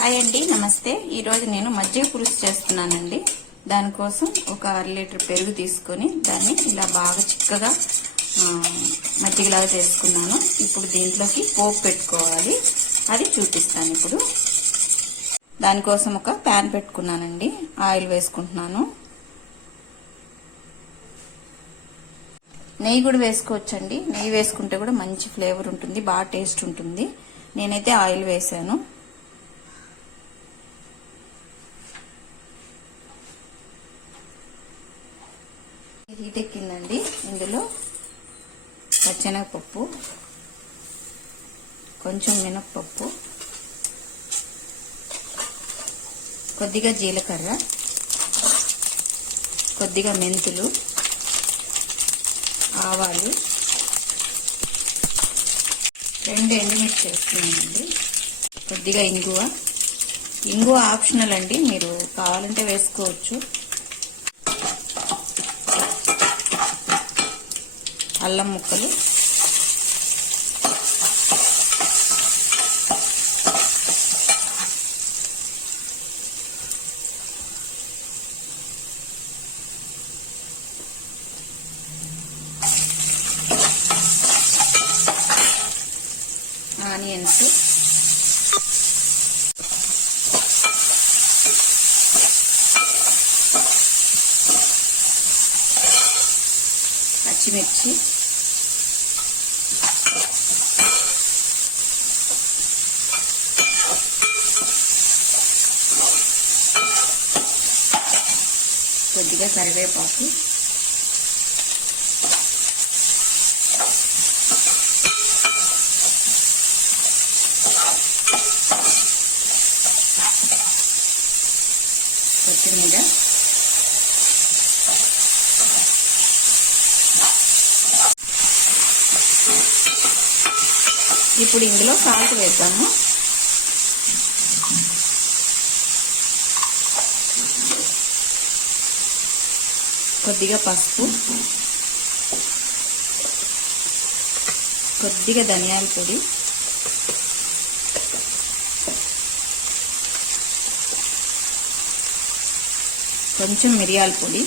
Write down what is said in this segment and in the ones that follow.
Hi అండి, నమస్తే. ఈరోజు నేను మజ్జిగ పులుసు చేస్తున్నానండి. దానికోసం ఒక 1/2 లీటర్ పెరుగు తీసుకొని దాన్ని ఇలా బాగా చిక్కగా మజ్జిగలాగా చేసుకున్నాను. ఇప్పుడు దీంట్లోకి పోపు పెట్టుకోవాలి, అది చూపిస్తాను. ఇప్పుడు దానికోసం ఒక ప్యాన్ పెట్టుకున్నానండి, ఆయిల్ వేసుకుంటున్నాను. నెయ్యి కూడా వేసుకోవచ్చండి. నెయ్యి వేసుకుంటే కూడా మంచి ఫ్లేవర్ ఉంటుంది, బాగా టేస్ట్ ఉంటుంది. నేనైతే ఆయిల్ వేసాను. హీట్ ఎక్కిందండి. ఇందులో పచ్చెనగపప్పు, కొంచెం మినప్పప్పు, కొద్దిగా జీలకర్ర, కొద్దిగా మెంతులు, ఆవాలు, 2 ఎండుమిర్చి వేస్తున్నానండి, కొద్దిగా ఇంగువ ఆప్షనల్ అండి, మీరు కావాలంటే వేసుకోవచ్చు. అల్లం ముక్కలు, ఆనియన్స్, పచ్చిమిర్చి, కొద్దిగా కరివేపాకు, కొత్తిమీర, ఇప్పుడు ఇందులో సాల్ట్ వేద్దాము. కొద్దిగా పసుపు, కొద్దిగా ధనియాల పొడి, కొంచెం మిరియాల పొడి,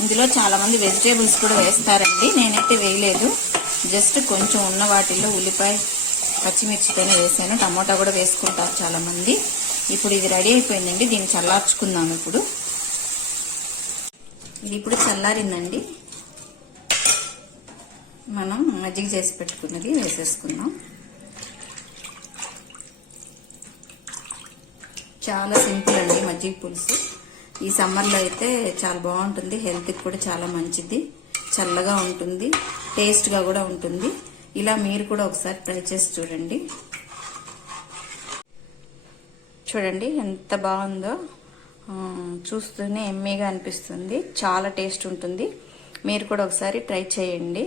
ఇందులో చాలా మంది వెజిటేబుల్స్ కూడా వేస్తారండి, నేనైతే వేయలేదు. జస్ట్ కొంచెం ఉన్న వాటిల్లో ఉల్లిపాయ, పచ్చిమిర్చితోనే వేసాను. టమోటా కూడా వేసుకుంటారు చాలా మంది. ఇప్పుడు ఇది రెడీ అయిపోయిందండి, దీన్ని చల్లార్చుకుందాం. ఇది ఇప్పుడు చల్లారిందండి. మనం మజ్జిగ చేసి పెట్టుకున్నది వేసేసుకుందాం. చాలా సింపుల్ అండి మజ్జిగ పులుసు. ఈ సమ్మర్లో అయితే చాలా బాగుంటుంది, హెల్త్కి కూడా చాలా మంచిది, చల్లగా ఉంటుంది, టేస్ట్గా కూడా ఉంటుంది. ఇలా మీరు కూడా ఒకసారి ట్రై చేసి చూడండి. చూడండి ఎంత బాగుందో, చూస్తూనే ఎమ్మీగా అనిపిస్తుంది, చాలా టేస్ట్ ఉంటుంది. మీరు కూడా ఒకసారి ట్రై చేయండి.